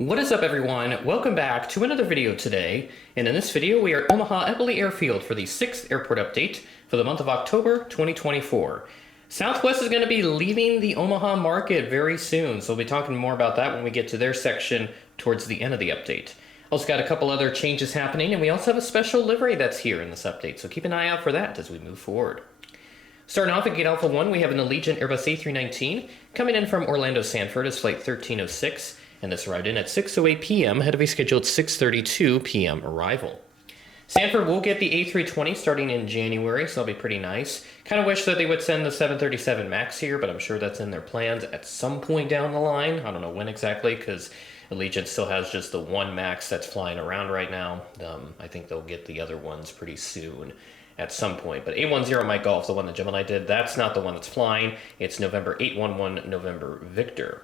What is up, everyone? Welcome back to another video today, and in this video we are at Omaha Eppley Airfield for the 6th airport update for the month of October 2024. Southwest is going to be leaving the Omaha market very soon, so we'll be talking more about that when we get to their section towards the end of the update. Also got a couple other changes happening, and we also have a special livery that's here in this update, so keep an eye out for that as we move forward. Starting off at Gate Alpha 1, we have an Allegiant Airbus A319 coming in from Orlando Sanford as Flight 1306. And this arrived in at 6:08 p.m. ahead of a scheduled 6:32 p.m. arrival. Sanford will get the A320 starting in January, so that'll be pretty nice. Kind of wish that they would send the 737 MAX here, but I'm sure that's in their plans at some point down the line. I don't know when exactly, because Allegiant still has just the one MAX that's flying around right now. I think they'll get the other ones pretty soon at some point. But 810 Mike Golf, the one that Gemini did, that's not the one that's flying. It's November 811 November Victor.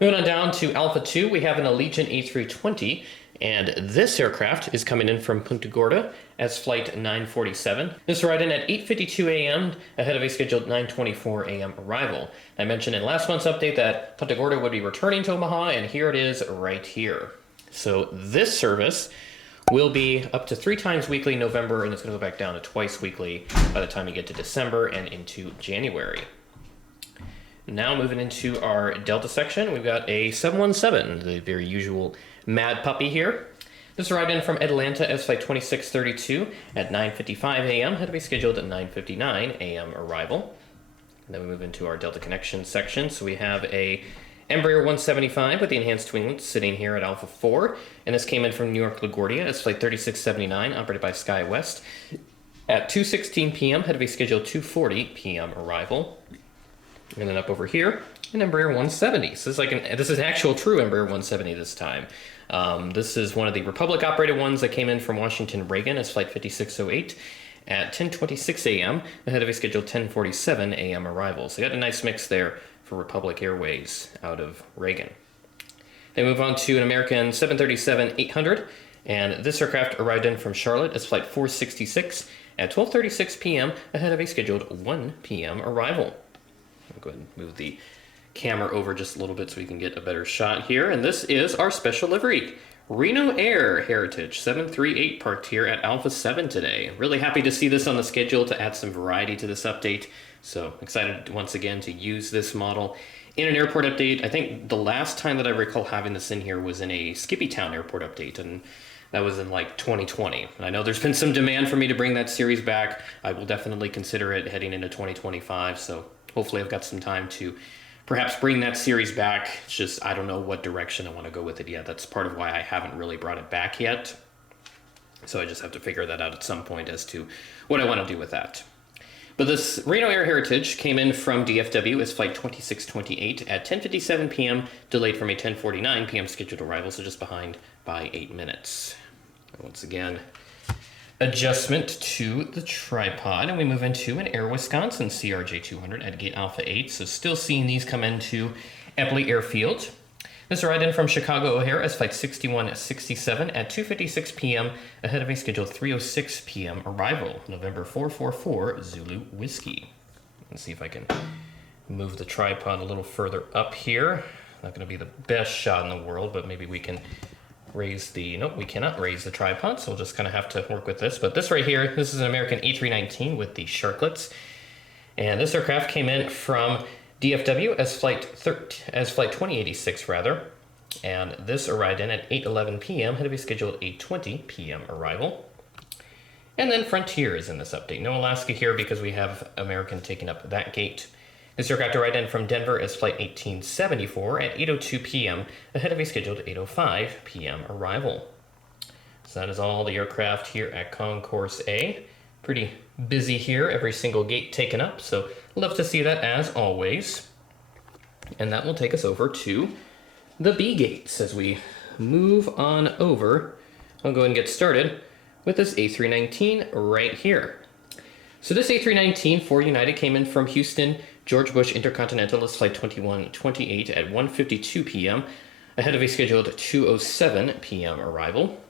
Moving on down to Alpha 2, we have an Allegiant A320, and this aircraft is coming in from Punta Gorda as Flight 947. This arrived in at 8:52 a.m. ahead of a scheduled 9:24 a.m. arrival. I mentioned in last month's update that Punta Gorda would be returning to Omaha, and here it is right here. So this service will be up to 3 times weekly in November, and it's going to go back down to twice weekly by the time you get to December and into January. Now moving into our Delta section, we've got a 717, the very usual mad puppy here. This arrived in from Atlanta as Flight 2632 at 9:55 a.m. had to be scheduled at 9:59 a.m. arrival. And then we move into our Delta Connection section. So we have a Embraer 175 with the enhanced winglet sitting here at Alpha 4. And this came in from New York LaGuardia as Flight 3679, operated by SkyWest. At 2:16 p.m. had to be scheduled 2:40 p.m. arrival. And then up over here, an Embraer 170. So this is an actual true Embraer 170 this time. This is one of the Republic-operated ones that came in from Washington Reagan as Flight 5608 at 10:26 a.m. ahead of a scheduled 10:47 a.m. arrival. So you got a nice mix there for Republic Airways out of Reagan. They move on to an American 737-800, and this aircraft arrived in from Charlotte as Flight 466 at 12:36 p.m. ahead of a scheduled 1 p.m. arrival. I'll go ahead and move the camera over just a little bit so we can get a better shot here. And this is our special livery, Reno Air Heritage 738, parked here at Alpha 7 today. Really happy to see this on the schedule to add some variety to this update. So excited once again to use this model in an airport update. I think the last time that I recall having this in here was in a Skippytown airport update, and that was in like 2020. And I know there's been some demand for me to bring that series back. I will definitely consider it heading into 2025. So hopefully I've got some time to perhaps bring that series back. It's just, I don't know what direction I want to go with it yet. That's part of why I haven't really brought it back yet. So I just have to figure that out at some point as to what I want to do with that. But this Reno Air Heritage came in from DFW as Flight 2628 at 10:57 p.m., delayed from a 10:49 p.m. scheduled arrival, so just behind by 8 minutes. Once again, adjustment to the tripod, and we move into an Air Wisconsin CRJ200 at Gate Alpha 8, so still seeing these come into Eppley Airfield. This arrived in from Chicago O'Hare as Flight 6167 at 2:56 p.m. ahead of a scheduled 3:06 p.m. arrival, November 444 Zulu Whiskey. Let's see if I can move the tripod a little further up here. Not going to be the best shot in the world, but maybe we can raise the, nope, we cannot raise the tripod, so we'll just kind of have to work with this. But this right here, this is an American A319 with the sharklets. And this aircraft came in from DFW as Flight 2086 rather. And this arrived in at 8:11 p.m. had to be scheduled 8:20 p.m. arrival. And then Frontier is in this update. No Alaska here because we have American taking up that gate. This aircraft arrived in from Denver as Flight 1874 at 8:02 p.m. ahead of a scheduled 8:05 p.m. arrival. So that is all the aircraft here at Concourse A. Pretty busy here, every single gate taken up, so love to see that as always. And that will take us over to the B gates as we move on over. I'll go ahead and get started with this A319 right here. So this A319 for United came in from Houston George Bush Intercontinental as Flight 2128 at 1:52 p.m. ahead of a scheduled 2:07 p.m. arrival.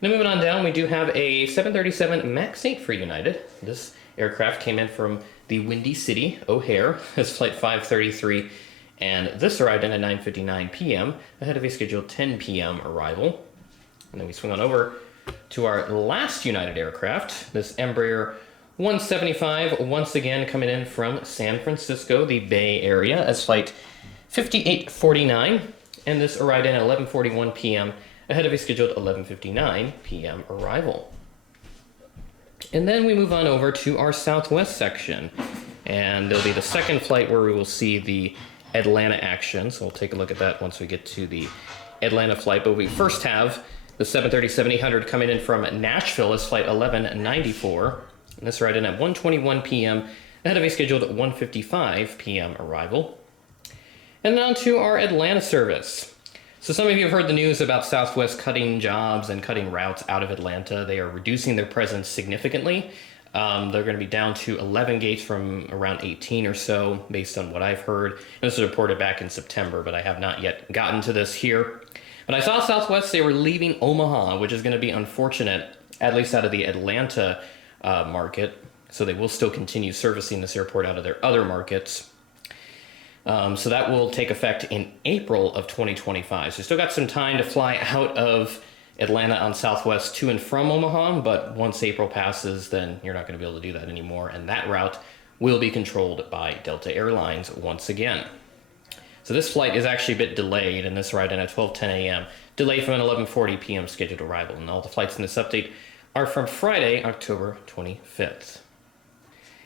Now moving on down, we do have a 737 MAX 8 for United. This aircraft came in from the Windy City O'Hare as Flight 533 And this arrived in at 9:59 p.m. ahead of a scheduled 10 p.m. arrival. And then we swing on over to our last United aircraft, this Embraer 175, once again coming in from San Francisco, the Bay Area, as flight 5849. And this arrived in at 11:41 p.m. ahead of a scheduled 11:59 p.m. arrival. And then we move on over to our Southwest section. And it'll be the second flight where we will see the Atlanta action. So we'll take a look at that once we get to the Atlanta flight. But we first have the 737-800 coming in from Nashville as flight 1194. And this arrived in at 1:21 p.m. ahead of a scheduled 1:55 p.m. arrival. And then on to our Atlanta service. So some of you have heard the news about Southwest cutting jobs and cutting routes out of Atlanta. They are reducing their presence significantly. They're going to be down to 11 gates from around 18 or so, based on what I've heard. And this was reported back in September, but I have not yet gotten to this here. But I saw Southwest, they were leaving Omaha, which is going to be unfortunate, at least out of the Atlanta market. So they will still continue servicing this airport out of their other markets. So that will take effect in April of 2025. So you still got some time to fly out of Atlanta on Southwest to and from Omaha, but once April passes, then you're not going to be able to do that anymore, and that route will be controlled by Delta Airlines once again. So this flight is actually a bit delayed, and this arrived in at 12:10 a.m., delayed from an 11:40 p.m. scheduled arrival, and all the flights in this update are from Friday, October 25th.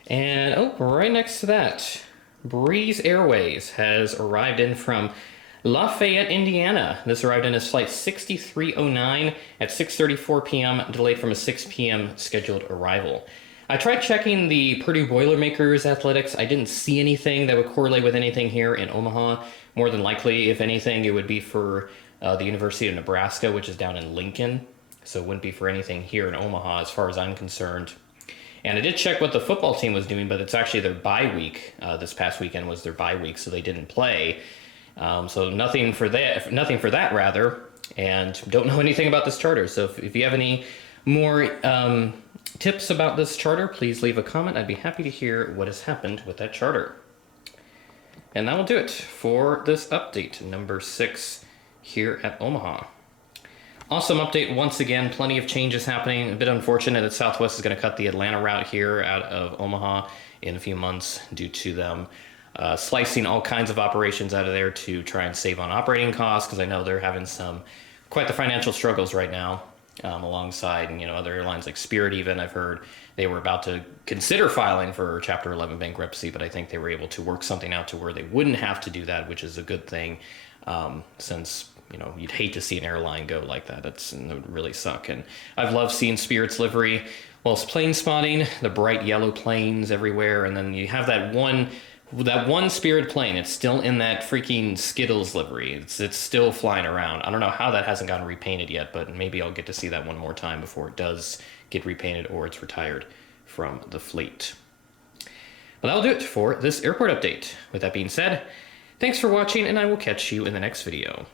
And right next to that, Breeze Airways has arrived in from Lafayette, Indiana. This arrived in as flight 6309 at 6:34 p.m., delayed from a 6 p.m. scheduled arrival. I tried checking the Purdue Boilermakers athletics. I didn't see anything that would correlate with anything here in Omaha. More than likely, if anything, it would be for the University of Nebraska, which is down in Lincoln. So it wouldn't be for anything here in Omaha as far as I'm concerned. And I did check what the football team was doing, but it's actually their bye week. This past weekend was their bye week, so they didn't play. So nothing for that rather, and don't know anything about this charter. So if you have any more tips about this charter, please leave a comment. I'd be happy to hear what has happened with that charter. And that will do it for this update, number 6 here at Omaha. Awesome update once again, plenty of changes happening. A bit unfortunate that Southwest is going to cut the Atlanta route here out of Omaha in a few months due to them slicing all kinds of operations out of there to try and save on operating costs, because I know they're having quite the financial struggles right now, alongside other airlines like Spirit. Even I've heard they were about to consider filing for Chapter 11 bankruptcy, but I think they were able to work something out to where they wouldn't have to do that, which is a good thing, since you'd hate to see an airline go like that. It would really suck. And I've loved seeing Spirit's livery. Well, it's plane spotting, the bright yellow planes everywhere, and then you have that one Spirit plane. It's still in that freaking Skittles livery. It's still flying around. I don't know how that hasn't gotten repainted yet, but maybe I'll get to see that one more time before it does get repainted or it's retired from the fleet. Well, that'll do it for this airport update. With that being said, thanks for watching, and I will catch you in the next video.